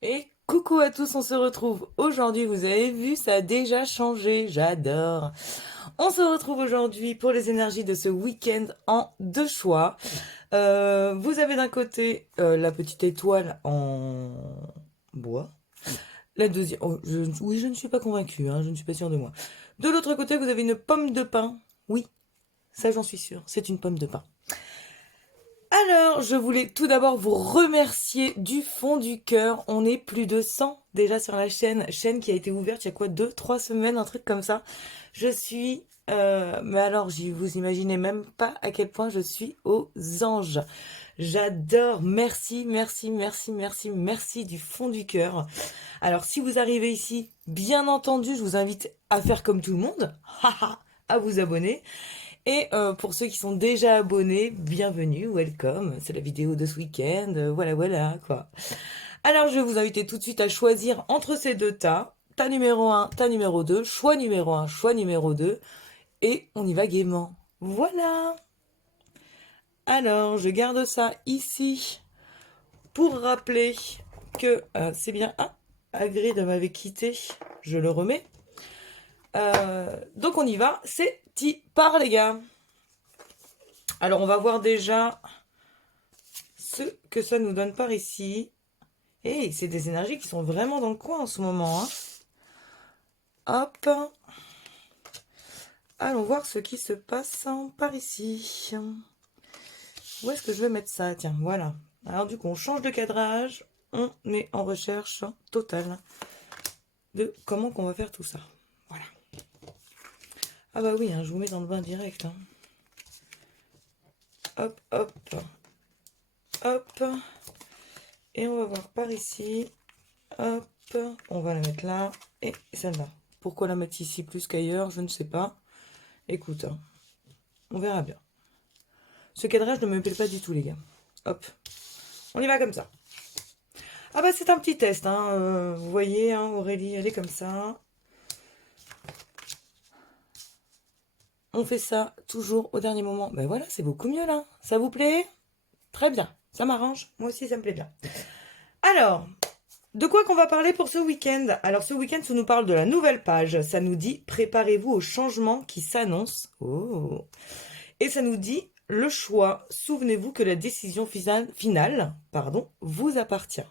Et coucou à tous, on se retrouve aujourd'hui. Vous avez vu, ça a déjà changé. J'adore. On se retrouve aujourd'hui pour les énergies de ce week-end en deux choix. Vous avez d'un côté la petite étoile en bois. La deuxième, oh, oui, je ne suis pas convaincue, hein, je ne suis pas sûre de moi. De l'autre côté, vous avez une pomme de pin. Oui, ça j'en suis sûre, c'est une pomme de pin. Alors, je voulais tout d'abord vous remercier du fond du cœur. On est plus de 100 déjà sur la chaîne qui a été ouverte il y a quoi, 2, 3 semaines, un truc comme ça. Je suis... mais alors, vous imaginez même pas à quel point je suis aux anges. J'adore, merci, merci, merci, merci, merci du fond du cœur. Alors, si vous arrivez ici, bien entendu, je vous invite à faire comme tout le monde, à vous abonner. Et pour ceux qui sont déjà abonnés, bienvenue, welcome. C'est la vidéo de ce week-end, voilà, voilà, quoi. Alors, je vais vous inviter tout de suite à choisir entre ces deux tas. Tas numéro un, tas numéro 2, choix numéro un, choix numéro 2. Et on y va gaiement. Voilà. Alors, je garde ça ici pour rappeler que c'est bien... Ah, Hagrid m'avait quitté. Je le remets. Donc on y va. C'est y part, les gars. Alors, on va voir déjà ce que ça nous donne par ici. Et c'est des énergies qui sont vraiment dans le coin en ce moment, hein. Hop. Allons voir ce qui se passe par ici. Où est-ce que je vais mettre ça? Tiens, voilà. Alors du coup, on change de cadrage. On est en recherche totale de comment qu'on va faire tout ça. Voilà. Ah bah oui, hein, je vous mets dans le bain direct, hein. Hop, hop, hop. Et on va voir par ici. Hop, on va la mettre là. Et celle-là. Pourquoi la mettre ici plus qu'ailleurs? Je ne sais pas. Écoute, hein, on verra bien. Ce cadrage ne me plaît pas du tout, les gars. Hop, on y va comme ça. Ah bah c'est un petit test, hein. Vous voyez, hein, Aurélie, elle est comme ça. On fait ça toujours au dernier moment. Ben voilà, c'est beaucoup mieux là. Ça vous plaît? Très bien, ça m'arrange. Moi aussi, ça me plaît bien. Alors, de quoi qu'on va parler pour ce week-end? Alors ce week-end, ça nous parle de la nouvelle page. Ça nous dit préparez-vous au changement qui s'annonce. Oh. Et ça nous dit le choix. Souvenez-vous que la décision finale, vous appartient.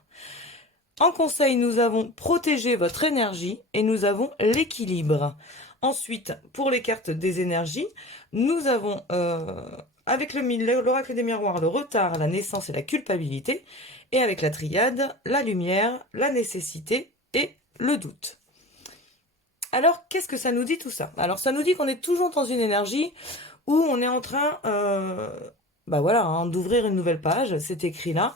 En conseil, nous avons protégé votre énergie et nous avons l'équilibre. Ensuite, pour les cartes des énergies, nous avons avec l'oracle des miroirs le retard, la naissance et la culpabilité. Et avec la triade, la lumière, la nécessité et le doute. Alors, qu'est-ce que ça nous dit tout ça? Alors, ça nous dit qu'on est toujours dans une énergie où on est en train bah voilà, hein, d'ouvrir une nouvelle page, c'est écrit là.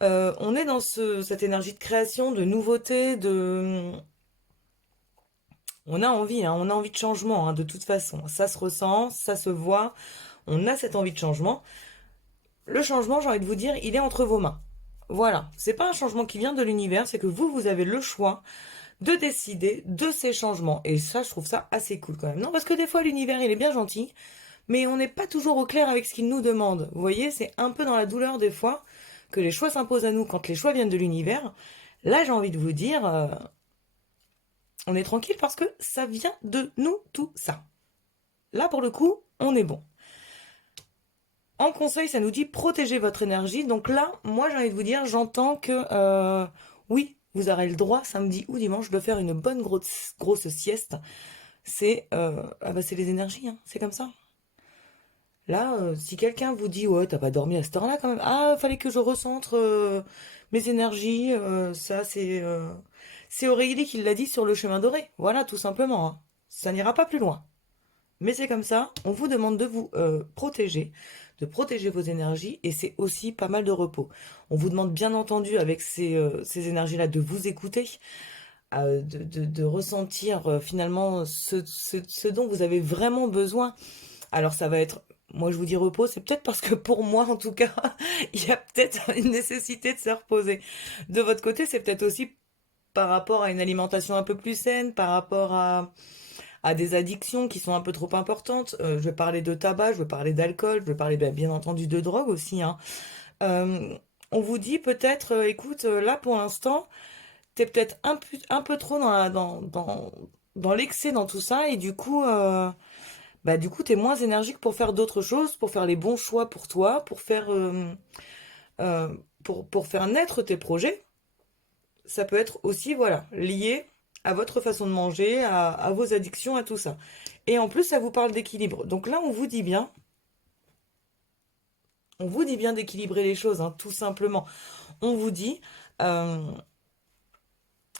On est dans cette énergie de création, de nouveauté, de... On a envie de changement, hein, de toute façon. Ça se ressent, ça se voit, on a cette envie de changement. Le changement, j'ai envie de vous dire, il est entre vos mains. Voilà, c'est pas un changement qui vient de l'univers, c'est que vous avez le choix de décider de ces changements. Et ça, je trouve ça assez cool quand même. Non, parce que des fois, l'univers, il est bien gentil, mais on n'est pas toujours au clair avec ce qu'il nous demande. Vous voyez, c'est un peu dans la douleur des fois que les choix s'imposent à nous quand les choix viennent de l'univers. Là, j'ai envie de vous dire, on est tranquille parce que ça vient de nous, tout ça. Là, pour le coup, on est bon. En conseil, ça nous dit protéger votre énergie. Donc là, moi, j'ai envie de vous dire, j'entends que oui, vous aurez le droit samedi ou dimanche de faire une bonne grosse sieste. C'est ah bah c'est les énergies, hein, c'est comme ça. Là, si quelqu'un vous dit ouais, t'as pas dormi à cette heure-là quand même, ah, fallait que je recentre mes énergies, ça c'est Aurélie qui l'a dit sur le chemin doré. Voilà, tout simplement, hein. Ça n'ira pas plus loin. Mais c'est comme ça, on vous demande de vous protéger, de protéger vos énergies, et c'est aussi pas mal de repos. On vous demande bien entendu avec ces énergies-là de vous écouter, de ressentir finalement ce dont vous avez vraiment besoin. Alors ça va être, moi je vous dis repos, c'est peut-être parce que pour moi en tout cas, il y a peut-être une nécessité de se reposer. De votre côté, c'est peut-être aussi par rapport à une alimentation un peu plus saine, par rapport à des addictions qui sont un peu trop importantes. Je vais parler de tabac, je vais parler d'alcool, je vais parler bien entendu de drogue aussi, hein. On vous dit peut-être, écoute, là pour l'instant, t'es peut-être un peu trop dans l'excès dans tout ça, et du coup, t'es moins énergique pour faire d'autres choses, pour faire les bons choix pour toi, euh, pour faire naître tes projets. Ça peut être aussi, voilà, lié à votre façon de manger, à vos addictions, à tout ça. Et en plus, ça vous parle d'équilibre. Donc là, on vous dit bien d'équilibrer les choses, hein, tout simplement. On vous dit euh,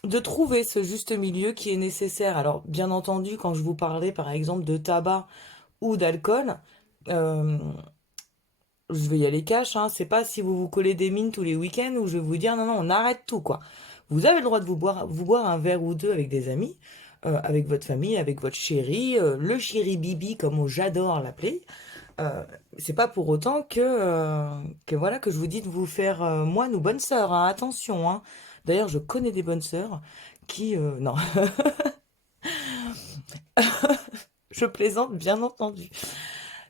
de trouver ce juste milieu qui est nécessaire. Alors, bien entendu, quand je vous parlais, par exemple, de tabac ou d'alcool, euh, je vais y aller cash, hein. C'est pas si vous vous collez des mines tous les week-ends où je vais vous dire non, non, on arrête tout, quoi. Vous avez le droit de vous boire un verre ou deux avec des amis, avec votre famille, avec votre chéri, le chéri Bibi, comme j'adore l'appeler. Euh, c'est pas pour autant que voilà que je vous dis de vous faire moine ou bonne sœur, hein. Attention, hein. D'ailleurs, je connais des bonnes sœurs qui non, je plaisante bien entendu.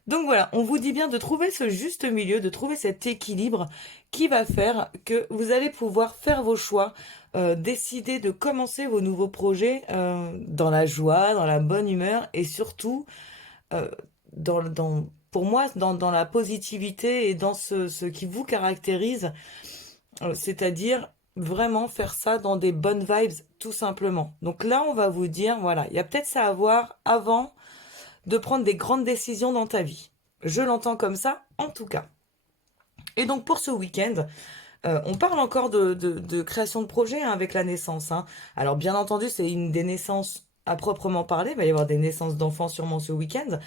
Donc voilà, on vous dit bien de trouver ce juste milieu, de trouver cet équilibre qui va faire que vous allez pouvoir faire vos choix, décider de commencer vos nouveaux projets dans la joie, dans la bonne humeur et surtout euh, pour moi, dans la positivité et dans ce qui vous caractérise, c'est-à-dire vraiment faire ça dans des bonnes vibes, tout simplement. Donc là, on va vous dire, voilà, il y a peut-être ça à voir avant de prendre des grandes décisions dans ta vie. Je l'entends comme ça, en tout cas. Et donc pour ce week-end, on parle encore de création de projet, hein, avec la naissance, hein. Alors bien entendu, c'est une des naissances à proprement parler. Il va y avoir des naissances d'enfants sûrement ce week-end.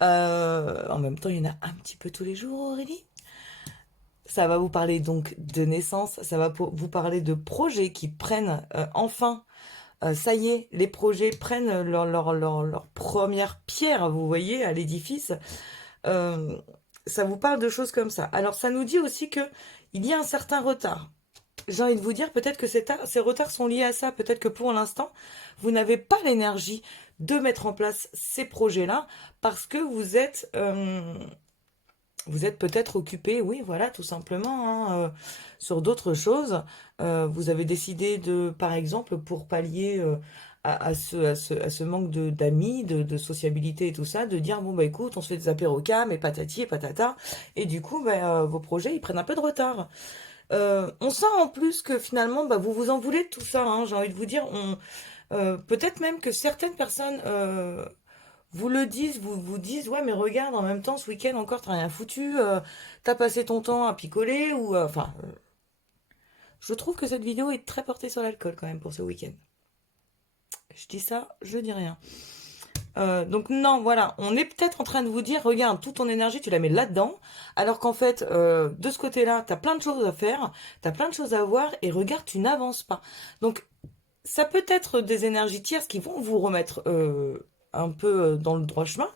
En même temps, il y en a un petit peu tous les jours, Aurélie. Ça va vous parler donc de naissance, ça va vous parler de projets qui prennent enfin, ça y est, les projets prennent leur première pierre, vous voyez, à l'édifice. Euh, Ça vous parle de choses comme ça. Alors ça nous dit aussi que il y a un certain retard. J'ai envie de vous dire, peut-être que ces retards sont liés à ça. Peut-être que pour l'instant, vous n'avez pas l'énergie de mettre en place ces projets-là parce que vous êtes peut-être occupé, oui, voilà, tout simplement, hein, sur d'autres choses. Vous avez décidé de, par exemple, pour pallier à ce manque d'amis, de sociabilité et tout ça, de dire, bon, bah écoute, on se fait des apéros cam et patati et patata. Et du coup, bah, vos projets, ils prennent un peu de retard. On sent en plus que finalement, bah, vous vous en voulez de tout ça, hein, j'ai envie de vous dire. Peut-être même que certaines personnes vous le disent, vous disent, ouais, mais regarde, en même temps, ce week-end encore, t'as rien foutu, t'as passé ton temps à picoler, ou... je trouve que cette vidéo est très portée sur l'alcool quand même pour ce week-end. Je dis ça, je dis rien. Donc non, voilà, on est peut-être en train de vous dire, regarde, toute ton énergie, tu la mets là-dedans, alors qu'en fait, de ce côté-là, t'as plein de choses à faire, t'as plein de choses à voir, et regarde, tu n'avances pas. Donc, ça peut être des énergies tierces qui vont vous remettre un peu dans le droit chemin.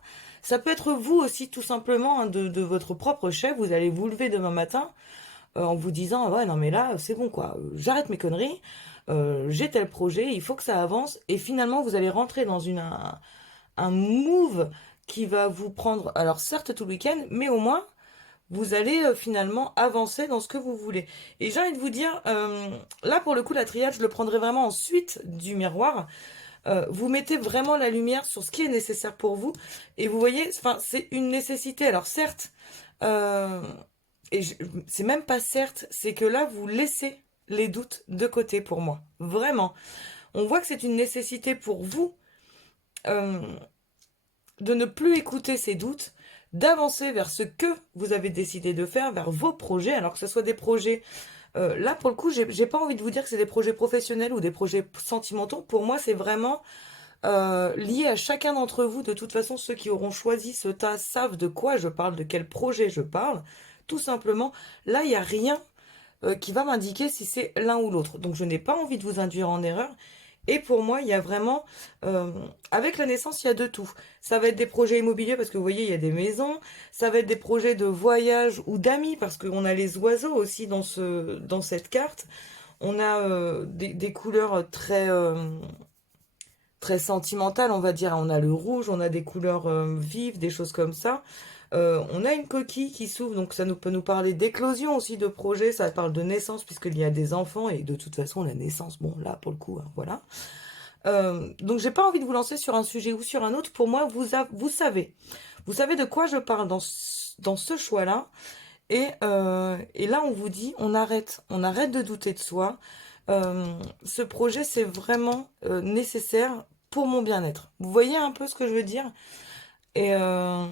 Ça peut être vous aussi, tout simplement, hein, de votre propre chef. Vous allez vous lever demain matin en vous disant, ah ouais, non mais là, c'est bon quoi, j'arrête mes conneries, j'ai tel projet, il faut que ça avance. Et finalement, vous allez rentrer dans un move qui va vous prendre, alors certes tout le week-end, mais au moins vous allez finalement avancer dans ce que vous voulez. Et j'ai envie de vous dire, là pour le coup la triade, je le prendrai vraiment ensuite du miroir. Vous mettez vraiment la lumière sur ce qui est nécessaire pour vous. Et vous voyez, enfin, c'est une nécessité. Alors certes, euh, c'est même pas certes, c'est que là vous laissez les doutes de côté pour moi. Vraiment. On voit que c'est une nécessité pour vous. euh, de ne plus écouter ces doutes, d'avancer vers ce que vous avez décidé de faire, vers vos projets, alors que ce soit des projets... là, pour le coup, j'ai pas envie de vous dire que c'est des projets professionnels ou des projets sentimentaux. Pour moi, c'est vraiment lié à chacun d'entre vous. De toute façon, ceux qui auront choisi ce tas savent de quoi je parle, de quel projet je parle. Tout simplement, là, il n'y a rien qui va m'indiquer si c'est l'un ou l'autre. Donc, je n'ai pas envie de vous induire en erreur. Et pour moi, il y a vraiment, avec la naissance, il y a de tout. Ça va être des projets immobiliers parce que vous voyez, il y a des maisons. Ça va être des projets de voyage ou d'amis parce qu'on a les oiseaux aussi dans cette carte. On a des couleurs très sentimentales, on va dire. On a le rouge, on a des couleurs vives, des choses comme ça. On a une coquille qui s'ouvre, donc ça nous peut nous parler d'éclosion aussi, de projet, ça parle de naissance, puisqu'il y a des enfants, et de toute façon, la naissance, bon, là, pour le coup, hein, voilà. Donc j'ai pas envie de vous lancer sur un sujet ou sur un autre. Pour moi, vous savez. Vous savez de quoi je parle dans ce choix-là. Et là, on vous dit, on arrête de douter de soi. Ce projet, c'est vraiment nécessaire pour mon bien-être. Vous voyez un peu ce que je veux dire? Et, euh,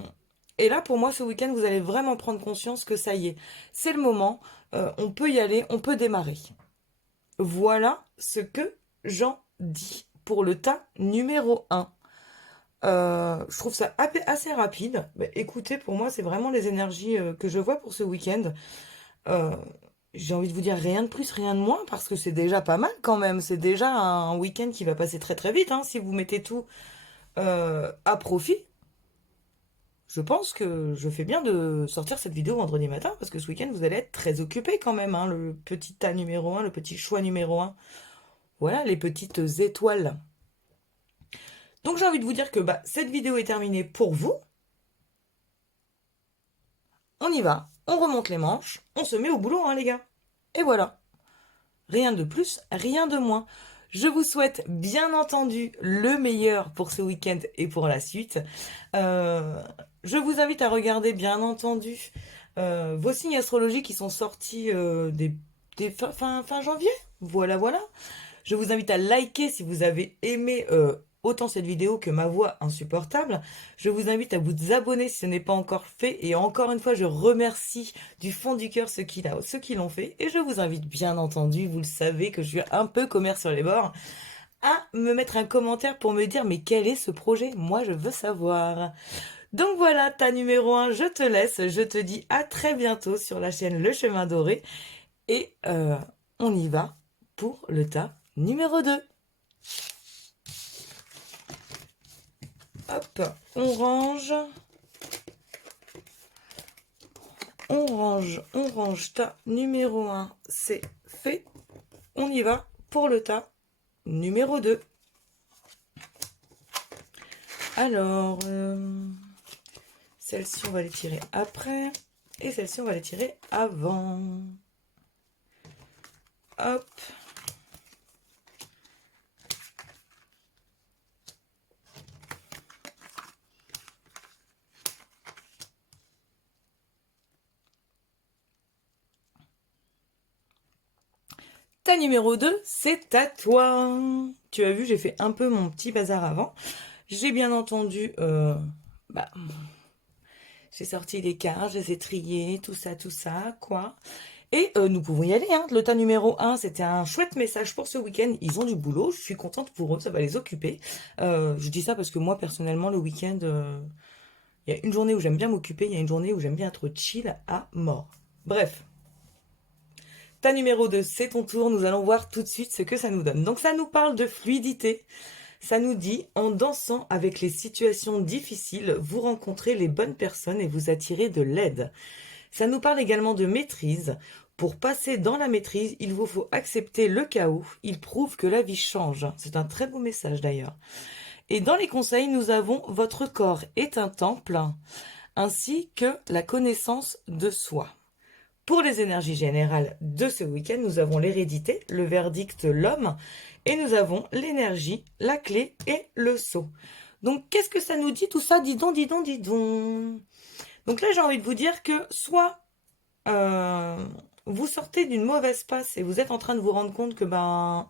et là, pour moi, ce week-end, vous allez vraiment prendre conscience que ça y est, c'est le moment. On peut y aller, on peut démarrer. Voilà ce que j'en dis pour le tas numéro un. Je trouve ça assez rapide. Bah, écoutez, pour moi, c'est vraiment les énergies que je vois pour ce week-end. Euh, j'ai envie de vous dire rien de plus, rien de moins, parce que c'est déjà pas mal quand même. C'est déjà un week-end qui va passer très très vite, hein, si vous mettez tout à profit. Je pense que je fais bien de sortir cette vidéo vendredi matin, parce que ce week-end, vous allez être très occupé quand même, hein, le petit tas numéro un, le petit choix numéro un. Voilà, les petites étoiles. Donc j'ai envie de vous dire que bah, cette vidéo est terminée pour vous. On y va, on remonte les manches, on se met au boulot, hein, les gars. Et voilà. Rien de plus, rien de moins. Je vous souhaite bien entendu le meilleur pour ce week-end et pour la suite. Euh, je vous invite à regarder bien entendu vos signes astrologiques qui sont sortis fin janvier. Voilà, voilà. Je vous invite à liker si vous avez aimé autant cette vidéo que ma voix insupportable. Je vous invite à vous abonner si ce n'est pas encore fait. Et encore une fois, je remercie du fond du cœur ceux qui l'ont fait. Et je vous invite bien entendu, vous le savez que je suis un peu commère sur les bords, à me mettre un commentaire pour me dire mais quel est ce projet? Moi, je veux savoir. Donc voilà, ta numéro un, je te laisse. Je te dis à très bientôt sur la chaîne Le Chemin Doré. Et on y va pour le tas numéro 2. Hop, on range. On range. Tas numéro un, c'est fait. On y va pour le tas numéro 2. Alors, celle-ci, on va les tirer après. Et celle-ci, on va les tirer avant. Hop. Ta numéro 2, c'est à toi. Tu as vu, j'ai fait un peu mon petit bazar avant. J'ai bien entendu, bah, j'ai sorti les cartes, je les ai triées, tout ça, quoi. Et nous pouvons y aller, hein. Le tas numéro un, c'était un chouette message pour ce week-end. Ils ont du boulot, je suis contente pour eux, ça va les occuper. Je dis ça parce que moi, personnellement, le week-end, il y a une journée où j'aime bien m'occuper, il y a une journée où j'aime bien être chill à mort. Bref, ta numéro 2, c'est ton tour. Nous allons voir tout de suite ce que ça nous donne. Donc ça nous parle de fluidité. Ça nous dit, en dansant avec les situations difficiles, vous rencontrez les bonnes personnes et vous attirez de l'aide. Ça nous parle également de maîtrise. Pour passer dans la maîtrise, il vous faut accepter le chaos. Il prouve que la vie change. C'est un très beau message d'ailleurs. Et dans les conseils, nous avons votre corps est un temple, ainsi que la connaissance de soi. Pour les énergies générales de ce week-end, nous avons l'hérédité, le verdict, l'homme, et nous avons l'énergie, la clé et le sceau. Donc, qu'est-ce que ça nous dit tout ça? Dis donc, dis donc, dis donc. Donc là, j'ai envie de vous dire que soit vous sortez d'une mauvaise passe et vous êtes en train de vous rendre compte que ben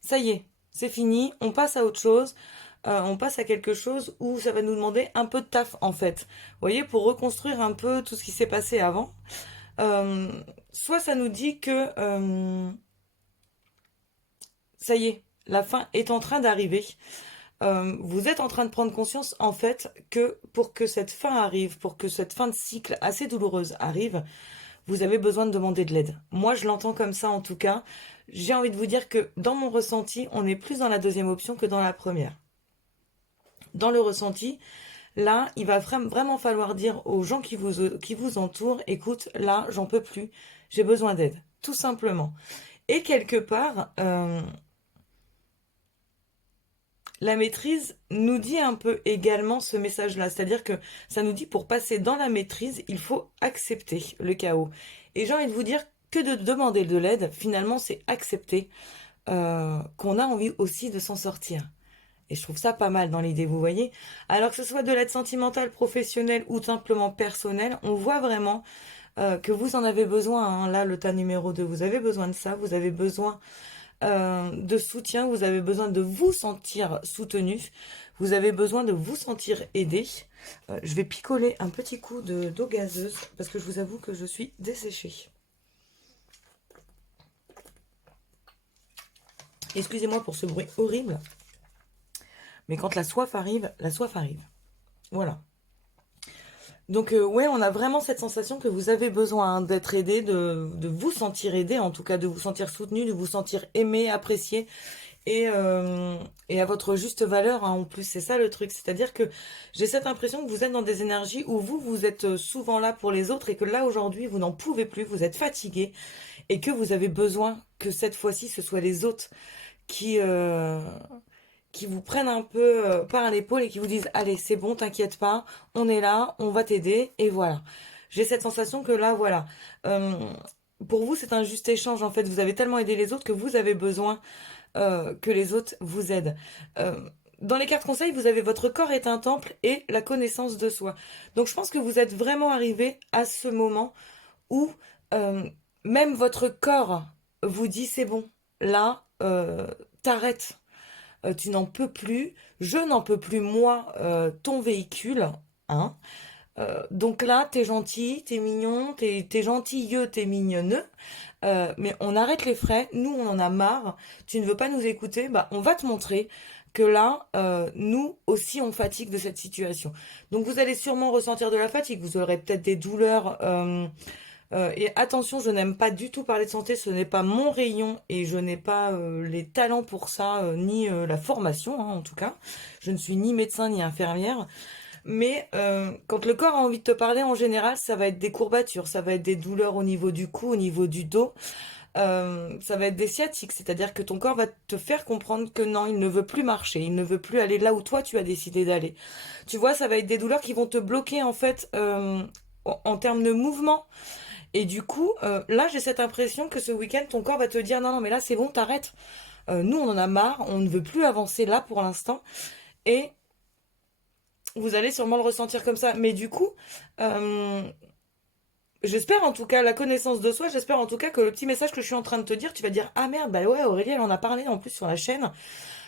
ça y est, c'est fini, on passe à autre chose, on passe à quelque chose où ça va nous demander un peu de taf en fait. Vous voyez, pour reconstruire un peu tout ce qui s'est passé avant. Euh, Soit ça nous dit que ça y est, la fin est en train d'arriver. Vous êtes en train de prendre conscience en fait que pour que cette fin arrive, pour que cette fin de cycle assez douloureuse arrive, vous avez besoin de demander de l'aide. Moi, je l'entends comme ça en tout cas. J'ai envie de vous dire que dans mon ressenti, on est plus dans la deuxième option que dans la première. Dans le ressenti, là, il va vraiment falloir dire aux gens qui vous entourent, écoute, là, j'en peux plus, j'ai besoin d'aide, tout simplement. Et quelque part, la maîtrise nous dit un peu également ce message-là. C'est-à-dire que ça nous dit pour passer dans la maîtrise, il faut accepter le chaos. Et j'ai envie de vous dire que de demander de l'aide, finalement, c'est accepter qu'on a envie aussi de s'en sortir. Et je trouve ça pas mal dans l'idée, vous voyez. Alors que ce soit de l'aide sentimentale, professionnelle ou simplement personnelle, on voit vraiment que vous en avez besoin. Hein. Là, le tas numéro 2, vous avez besoin de ça, vous avez besoin de soutien, vous avez besoin de vous sentir soutenu, vous avez besoin de vous sentir aidé. Je vais picoler un petit coup d'eau gazeuse parce que je vous avoue que je suis desséchée. Excusez-moi pour ce bruit horrible. Mais quand la soif arrive, la soif arrive. Voilà. Donc ouais, on a vraiment cette sensation que vous avez besoin d'être aidé, de vous sentir aidé, en tout cas de vous sentir soutenu, de vous sentir aimé, apprécié et à votre juste valeur. Hein, en plus, c'est ça le truc. C'est-à-dire que j'ai cette impression que vous êtes dans des énergies où vous êtes souvent là pour les autres et que là aujourd'hui vous n'en pouvez plus, vous êtes fatigué et que vous avez besoin que cette fois-ci ce soit les autres qui vous prennent un peu par l'épaule et qui vous disent allez c'est bon, t'inquiète pas, on est là, on va t'aider et voilà. J'ai cette sensation que là voilà, pour vous c'est un juste échange en fait, vous avez tellement aidé les autres que vous avez besoin que les autres vous aident. Dans les cartes conseils, vous avez votre corps est un temple et la connaissance de soi. Donc je pense que vous êtes vraiment arrivé à ce moment où même votre corps vous dit c'est bon, là t'arrêtes. Tu n'en peux plus, je n'en peux plus moi, ton véhicule, hein. Donc là, t'es gentil, t'es mignon, t'es gentilleux, t'es mignonneux, mais on arrête les frais, nous on en a marre, tu ne veux pas nous écouter, bah on va te montrer que là, nous aussi on fatigue de cette situation. Donc vous allez sûrement ressentir de la fatigue, vous aurez peut-être des douleurs, et attention, je n'aime pas du tout parler de santé, ce n'est pas mon rayon et je n'ai pas les talents pour ça, ni la formation hein, en tout cas. Je ne suis ni médecin ni infirmière. Mais quand le corps a envie de te parler, en général, ça va être des courbatures, ça va être des douleurs au niveau du cou, au niveau du dos. Ça va être des sciatiques, c'est-à-dire que ton corps va te faire comprendre que non, il ne veut plus marcher, il ne veut plus aller là où toi tu as décidé d'aller. Tu vois, ça va être des douleurs qui vont te bloquer en fait en termes de mouvement. Et du coup, là, j'ai cette impression que ce week-end, ton corps va te dire non, non, mais là, c'est bon, t'arrêtes. Nous, on en a marre, on ne veut plus avancer là pour l'instant. Et vous allez sûrement le ressentir comme ça. Mais du coup, j'espère en tout cas la connaissance de soi, j'espère en tout cas que le petit message que je suis en train de te dire, tu vas dire ah merde, bah ouais, Aurélie, elle en a parlé en plus sur la chaîne.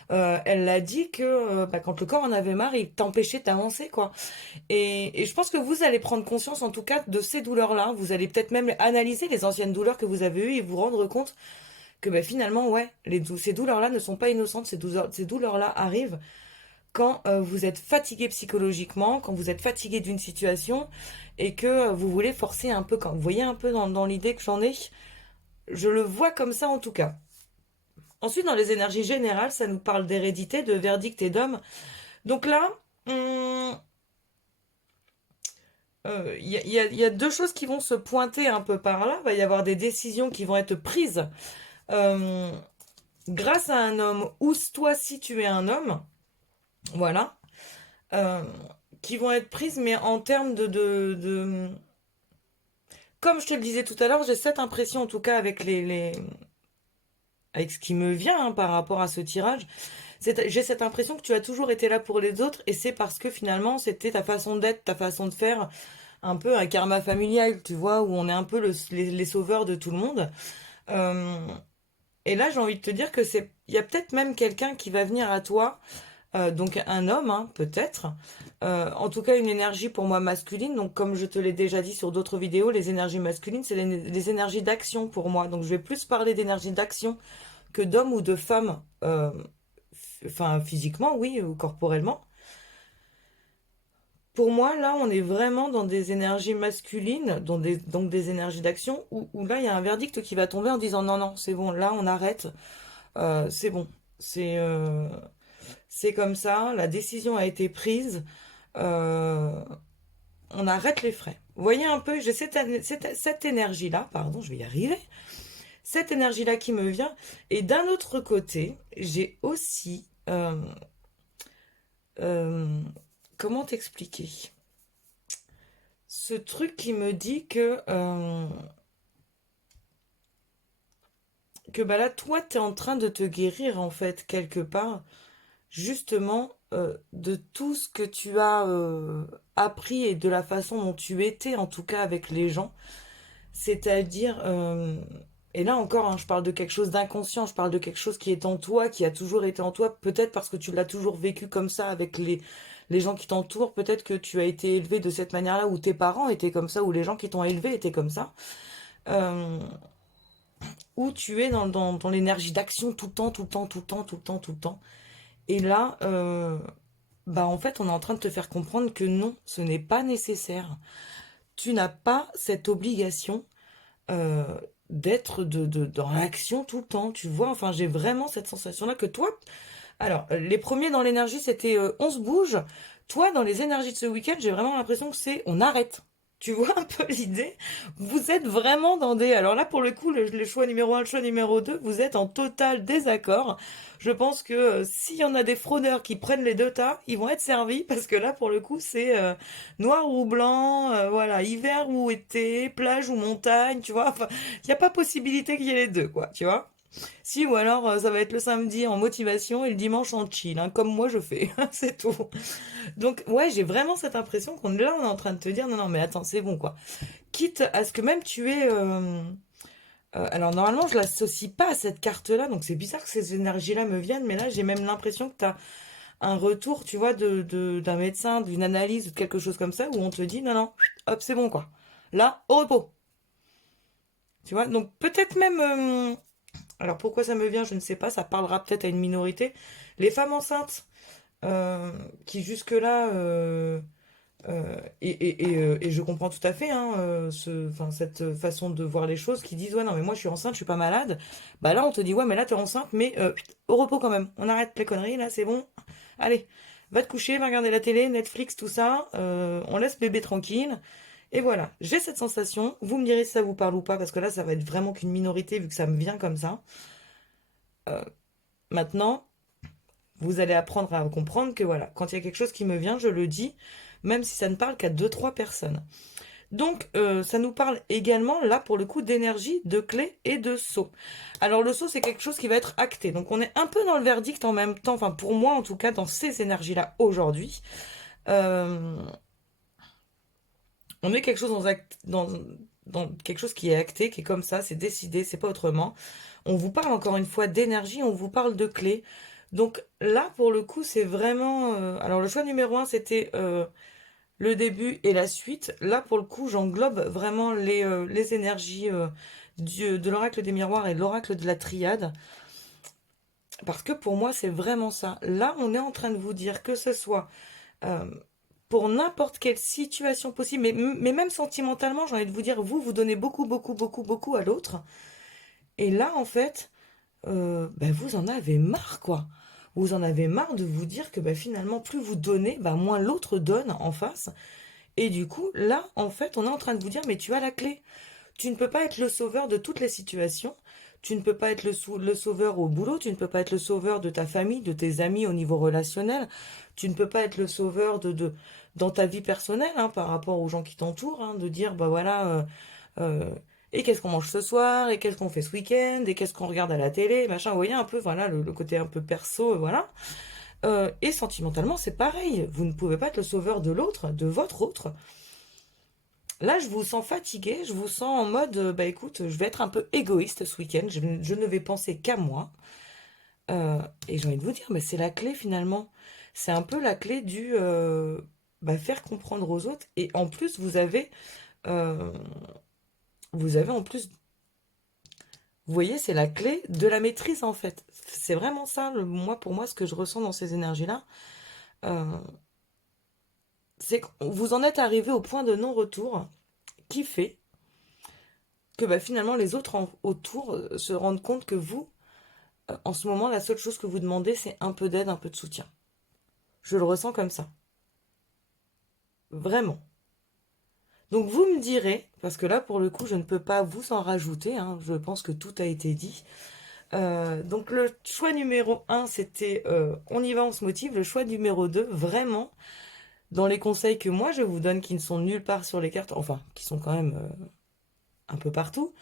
Elle l'a dit que bah, quand le corps en avait marre, il t'empêchait d'avancer, quoi. Et je pense que vous allez prendre conscience, en tout cas, de ces douleurs-là. Vous allez peut-être même analyser les anciennes douleurs que vous avez eues et vous rendre compte que bah, finalement, ouais, ces douleurs-là ne sont pas innocentes. Ces douleurs-là arrivent quand vous êtes fatigué psychologiquement, quand vous êtes fatigué d'une situation et que vous voulez forcer un peu. Quand vous voyez un peu dans l'idée que j'en ai, je le vois comme ça en tout cas. Ensuite, dans les énergies générales, ça nous parle d'hérédité, de verdict et d'homme. Donc là, y a deux choses qui vont se pointer un peu par là. Il va y avoir des décisions qui vont être prises euh, grâce à un homme ou toi si tu es un homme. Voilà. Euh, qui vont être prises, mais en termes de... Comme je te le disais tout à l'heure, j'ai cette impression, en tout cas avec avec ce qui me vient hein, par rapport à ce tirage, j'ai cette impression que tu as toujours été là pour les autres et c'est parce que finalement c'était ta façon d'être, ta façon de faire, un peu un karma familial, tu vois, où on est un peu les sauveurs de tout le monde. Euh, et là, j'ai envie de te dire que il y a peut-être même quelqu'un qui va venir à toi, donc un homme, hein, peut-être. En tout cas, une énergie pour moi masculine. Donc, comme je te l'ai déjà dit sur d'autres vidéos, les énergies masculines, c'est les énergies d'action pour moi. Donc, je vais plus parler d'énergie d'action que d'homme ou de femme, enfin physiquement, oui, ou corporellement. Pour moi, là, on est vraiment dans des énergies masculines, donc des énergies d'action, où là, il y a un verdict qui va tomber en disant non, non, c'est bon, là, on arrête, c'est bon, c'est comme ça, la décision a été prise, euh, on arrête les frais. Vous voyez un peu, j'ai cette énergie-là, pardon, je vais y arriver, cette énergie-là qui me vient, et d'un autre côté, j'ai aussi euh, comment t'expliquer? Ce truc qui me dit que bah là, toi, t'es en train de te guérir, en fait, quelque part, justement, de tout ce que tu as appris et de la façon dont tu étais, en tout cas, avec les gens. C'est-à-dire, et là encore, hein, je parle de quelque chose d'inconscient, je parle de quelque chose qui est en toi, qui a toujours été en toi, peut-être parce que tu l'as toujours vécu comme ça avec les gens qui t'entourent, peut-être que tu as été élevé de cette manière-là, ou tes parents étaient comme ça, ou les gens qui t'ont élevé étaient comme ça, euh, ou tu es dans l'énergie d'action tout le temps, tout le temps, tout le temps, tout le temps, tout le temps. Et là, bah en fait, on est en train de te faire comprendre que non, ce n'est pas nécessaire. Tu n'as pas cette obligation euh, d'être dans l'action tout le temps, tu vois. Enfin, j'ai vraiment cette sensation-là que toi... Alors, les premiers dans l'énergie, c'était on se bouge. Toi, dans les énergies de ce week-end, j'ai vraiment l'impression que c'est on arrête. Tu vois un peu l'idée? Vous êtes vraiment dans des... Alors là, pour le coup, le choix numéro un, le choix numéro 2, vous êtes en total désaccord. Je pense que s'il y en a des fraudeurs qui prennent les deux tas, ils vont être servis parce que là, pour le coup, c'est noir ou blanc, voilà, hiver ou été, plage ou montagne, tu vois. Enfin, il n'y a pas possibilité qu'il y ait les deux, quoi, tu vois. Si, ou alors ça va être le samedi en motivation et le dimanche en chill, hein, comme moi je fais, c'est tout. Donc ouais, j'ai vraiment cette impression qu'on là on est en train de te dire non non mais attends c'est bon quoi. Quitte à ce que même tu es alors normalement je l'associe pas à cette carte-là, donc c'est bizarre que ces énergies-là me viennent, mais là j'ai même l'impression que tu as un retour, tu vois, d'un médecin, d'une analyse ou de quelque chose comme ça, où on te dit non non, hop c'est bon quoi. Là, au repos. Tu vois, donc peut-être même alors pourquoi ça me vient, je ne sais pas, ça parlera peut-être à une minorité. Les femmes enceintes euh, qui jusque-là, et je comprends tout à fait hein, enfin, cette façon de voir les choses, qui disent ouais non mais moi je suis enceinte, je suis pas malade. Bah là on te dit ouais mais là t'es enceinte, mais au repos quand même. On arrête les conneries là, c'est bon. Allez, va te coucher, va regarder la télé, Netflix, tout ça. On laisse bébé tranquille. Et voilà, j'ai cette sensation. Vous me direz si ça vous parle ou pas, parce que là ça va être vraiment qu'une minorité vu que ça me vient comme ça. Maintenant, vous allez apprendre à comprendre que voilà, quand il y a quelque chose qui me vient, je le dis, même si ça ne parle qu'à deux, trois personnes. Donc, ça nous parle également, là, pour le coup, d'énergie, de clé et de saut. Alors, le saut, c'est quelque chose qui va être acté. Donc, on est un peu dans le verdict en même temps, enfin, pour moi, en tout cas, dans ces énergies-là, aujourd'hui. Euh, on est quelque chose dans quelque chose qui est acté, qui est comme ça, c'est décidé, c'est pas autrement. On vous parle encore une fois d'énergie, on vous parle de clés. Donc là, pour le coup, c'est vraiment... alors le choix numéro un, c'était le début et la suite. Là, pour le coup, j'englobe vraiment les énergies de l'oracle des miroirs et de l'oracle de la triade. Parce que pour moi, c'est vraiment ça. Là, on est en train de vous dire que ce soit euh, pour n'importe quelle situation possible, mais même sentimentalement, j'ai envie de vous dire, vous donnez beaucoup, beaucoup, beaucoup, beaucoup à l'autre. Et là, en fait, bah, vous en avez marre, quoi. Vous en avez marre de vous dire que bah, finalement, plus vous donnez, bah, moins l'autre donne en face. Et du coup, là, en fait, on est en train de vous dire, mais tu as la clé. Tu ne peux pas être le sauveur de toutes les situations. Tu ne peux pas être le sauveur au boulot. Tu ne peux pas être le sauveur de ta famille, de tes amis au niveau relationnel. Tu ne peux pas être le sauveur dans ta vie personnelle, hein, par rapport aux gens qui t'entourent, hein, de dire, bah voilà, euh, et qu'est-ce qu'on mange ce soir, et qu'est-ce qu'on fait ce week-end, et qu'est-ce qu'on regarde à la télé, machin. Vous voyez un peu, voilà, le côté un peu perso, voilà. Et sentimentalement, c'est pareil. Vous ne pouvez pas être le sauveur de l'autre, de votre autre. Là, je vous sens fatigué, je vous sens en mode, bah écoute, je vais être un peu égoïste ce week-end, je ne vais penser qu'à moi. Et j'ai envie de vous dire, mais c'est la clé finalement. C'est un peu la clé du bah, faire comprendre aux autres. Et en plus, euh, vous avez en plus, vous voyez, c'est la clé de la maîtrise en fait. C'est vraiment ça, moi, pour moi, ce que je ressens dans ces énergies-là. Euh, c'est que vous en êtes arrivé au point de non-retour qui fait que bah, finalement les autres autour se rendent compte que vous, en ce moment, la seule chose que vous demandez, c'est un peu d'aide, un peu de soutien. Je le ressens comme ça. Vraiment. Donc vous me direz, parce que là pour le coup je ne peux pas vous en rajouter, hein, je pense que tout a été dit. Donc le choix numéro un, c'était on y va, on se motive. Le choix numéro 2, vraiment, dans les conseils que moi je vous donne, qui ne sont nulle part sur les cartes, enfin, qui sont quand même un peu partout,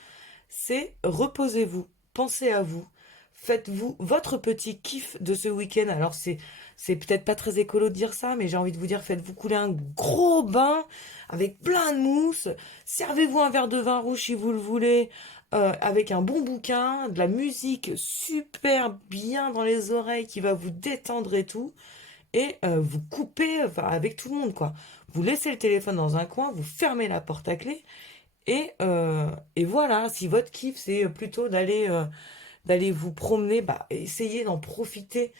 c'est reposez-vous, pensez à vous, faites-vous votre petit kiff de ce week-end. Alors c'est peut-être pas très écolo de dire ça, mais j'ai envie de vous dire, faites-vous couler un gros bain avec plein de mousse, servez-vous un verre de vin rouge si vous le voulez, avec un bon bouquin, de la musique super bien dans les oreilles qui va vous détendre et tout, et vous coupez enfin, avec tout le monde quoi. Vous laissez le téléphone dans un coin, vous fermez la porte à clé et voilà, si votre kiff c'est plutôt d'aller vous promener, bah essayez d'en profiter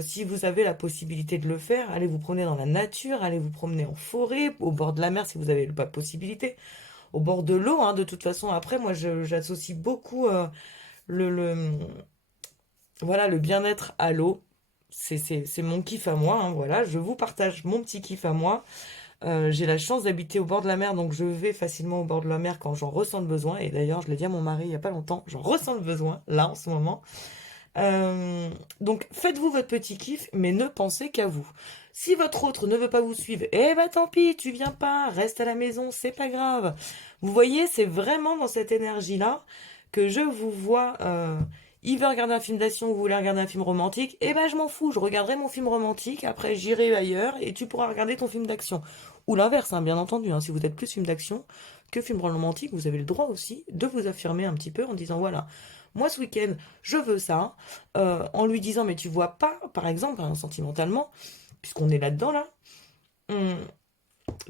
si vous avez la possibilité de le faire. Allez vous promener dans la nature, allez vous promener en forêt, au bord de la mer si vous avez pas possibilité, au bord de l'eau, hein, de toute façon. Après, moi j'associe beaucoup le voilà le bien-être à l'eau. C'est mon kiff à moi, hein, voilà, je vous partage mon petit kiff à moi. J'ai la chance d'habiter au bord de la mer, donc je vais facilement au bord de la mer quand j'en ressens le besoin. Et d'ailleurs, je l'ai dit à mon mari il y a pas longtemps, j'en ressens le besoin, là, en ce moment. Euh, donc, faites-vous votre petit kiff, mais ne pensez qu'à vous. Si votre autre ne veut pas vous suivre, eh ben tant pis, tu viens pas, reste à la maison, c'est pas grave. Vous voyez, c'est vraiment dans cette énergie-là que je vous vois. Il veut regarder un film d'action, vous voulez regarder un film romantique, eh ben je m'en fous, je regarderai mon film romantique, après j'irai ailleurs et tu pourras regarder ton film d'action. Ou l'inverse, hein, bien entendu, hein, si vous êtes plus film d'action que film romantique, vous avez le droit aussi de vous affirmer un petit peu en disant voilà, moi ce week-end, je veux ça, en lui disant mais tu vois pas, par exemple, hein, sentimentalement, puisqu'on est là-dedans là, hum,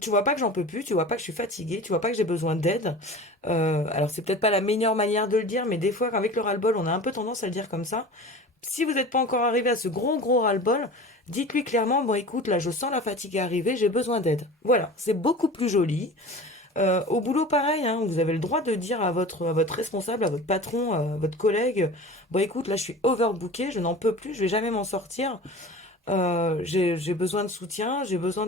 tu vois pas que j'en peux plus, tu vois pas que je suis fatiguée, tu vois pas que j'ai besoin d'aide. Alors c'est peut-être pas la meilleure manière de le dire, mais des fois avec le ras-le-bol, on a un peu tendance à le dire comme ça. Si vous n'êtes pas encore arrivé à ce gros ras-le-bol, dites-lui clairement, bon écoute, là je sens la fatigue arriver, j'ai besoin d'aide. Voilà, c'est beaucoup plus joli. Au boulot, pareil, hein, vous avez le droit de dire à votre responsable, à votre patron, à votre collègue, bon écoute, là je suis overbooké, je n'en peux plus, je vais jamais m'en sortir. J'ai besoin de soutien, j'ai besoin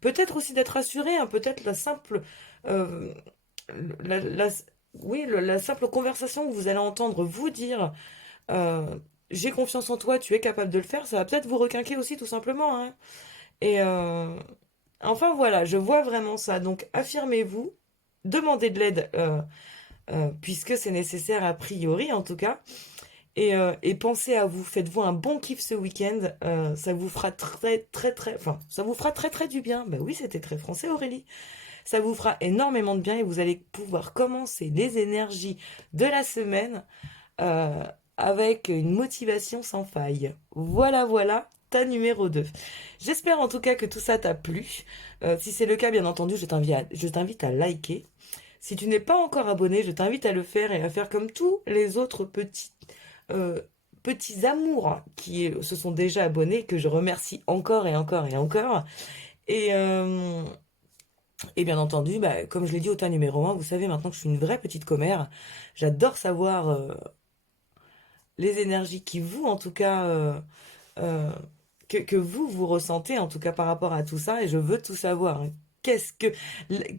peut-être aussi d'être rassuré, hein, peut-être euh, la, la- oui, la simple conversation que vous allez entendre vous dire, euh, j'ai confiance en toi, tu es capable de le faire, ça va peut-être vous requinquer aussi tout simplement, hein. Et enfin voilà, je vois vraiment ça. Donc affirmez-vous, demandez de l'aide, puisque c'est nécessaire a priori en tout cas. Et pensez à vous, faites-vous un bon kiff ce week-end, ça vous fera enfin, ça vous fera très du bien. Bah oui, c'était très français Aurélie. Ça vous fera énormément de bien et vous allez pouvoir commencer les énergies de la semaine euh, avec une motivation sans faille. Voilà, voilà, ta numéro 2. J'espère en tout cas que tout ça t'a plu. Si c'est le cas, bien entendu, je t'invite à liker. Si tu n'es pas encore abonné, je t'invite à le faire et à faire comme tous les autres euh, petits amours qui se sont déjà abonnés, que je remercie encore et encore et encore. Et, euh, et bien entendu, bah, comme je l'ai dit au tas numéro un, vous savez maintenant que je suis une vraie petite commère. J'adore savoir les énergies qui vous, en tout cas, euh, que vous ressentez, en tout cas par rapport à tout ça. Et je veux tout savoir. Qu'est-ce que,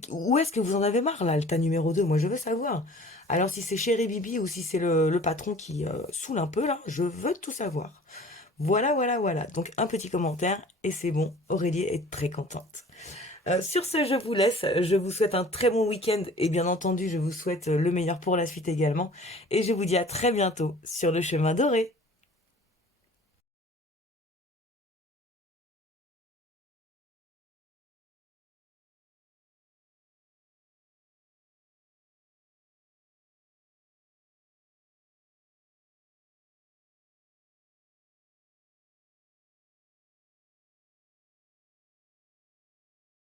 où est-ce que vous en avez marre là, le tas numéro 2? Moi, je veux savoir. Alors, si c'est Chéri Bibi ou si c'est le patron qui saoule un peu là, je veux tout savoir. Voilà, voilà, voilà. Donc, un petit commentaire et c'est bon. Aurélie est très contente. Sur ce, je vous laisse. Je vous souhaite un très bon week-end et bien entendu, je vous souhaite le meilleur pour la suite également. Et je vous dis à très bientôt sur le chemin doré.